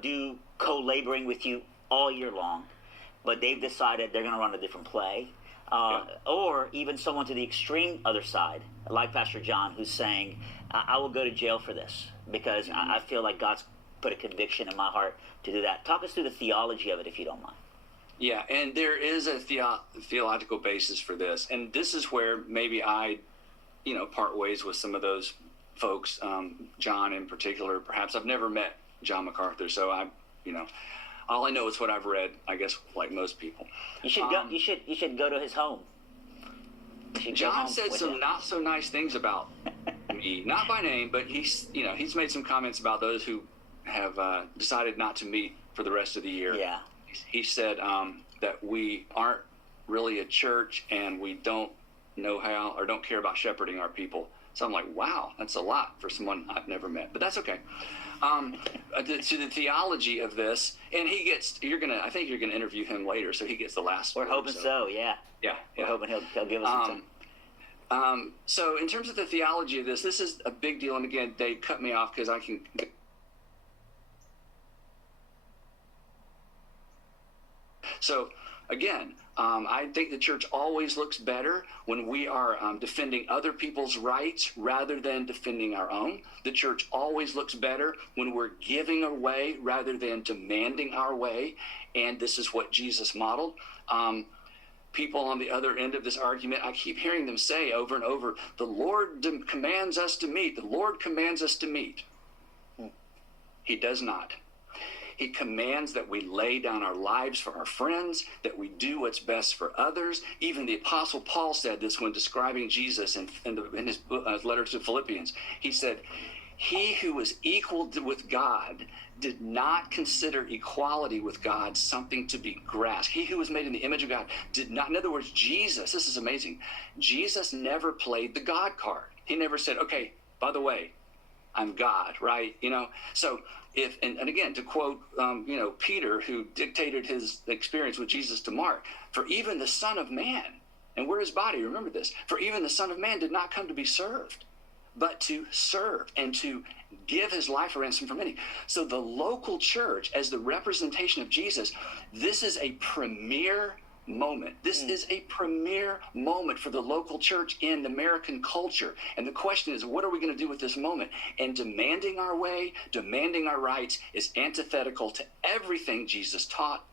do co-laboring with you all year long, but they've decided they're going to run a different play. Or even someone to the extreme other side, like Pastor John, who's saying, I will go to jail for this because I feel like God's put a conviction in my heart to do that. Talk us through the theology of it, if you don't mind. Yeah, and there is a theological basis for this. And this is where maybe I, part ways with some of those folks, John in particular. Perhaps I've never met John MacArthur, so all I know is what I've read, I guess, like most people. You should go. You should go to his home. John said some not so nice things about me, not by name, but he's made some comments about those who have decided not to meet for the rest of the year. Yeah. He said that we aren't really a church and we don't know how or don't care about shepherding our people. So I'm like, wow, that's a lot for someone I've never met, but that's okay. To the theology of this, and I think you're gonna interview him later, so he gets the last word. We're hoping so, yeah. Yeah. We're hoping he'll give us some. So in terms of the theology of this is a big deal, and again, they cut me off because I can. So again, I think the church always looks better when we are defending other people's rights rather than defending our own. The church always looks better when we're giving our way rather than demanding our way. And this is what Jesus modeled. People on the other end of this argument, I keep hearing them say over and over, the Lord commands us to meet. The Lord commands us to meet. He does not. He commands that we lay down our lives for our friends, that we do what's best for others. Even the Apostle Paul said this when describing Jesus in his letter to Philippians. He said, he who was equal with God did not consider equality with God something to be grasped. He who was made in the image of God did not. In other words, Jesus, this is amazing. Jesus never played the God card. He never said, okay, by the way, I'm God, right? So and again, to quote, Peter, who dictated his experience with Jesus to Mark, for even the Son of Man, and we're his body, remember this, for even the Son of Man did not come to be served, but to serve and to give his life a ransom for many. So the local church, as the representation of Jesus, this is a premier moment. This is a premier moment for the local church in American culture. And the question is, what are we going to do with this moment? And demanding our way, demanding our rights is antithetical to everything Jesus taught.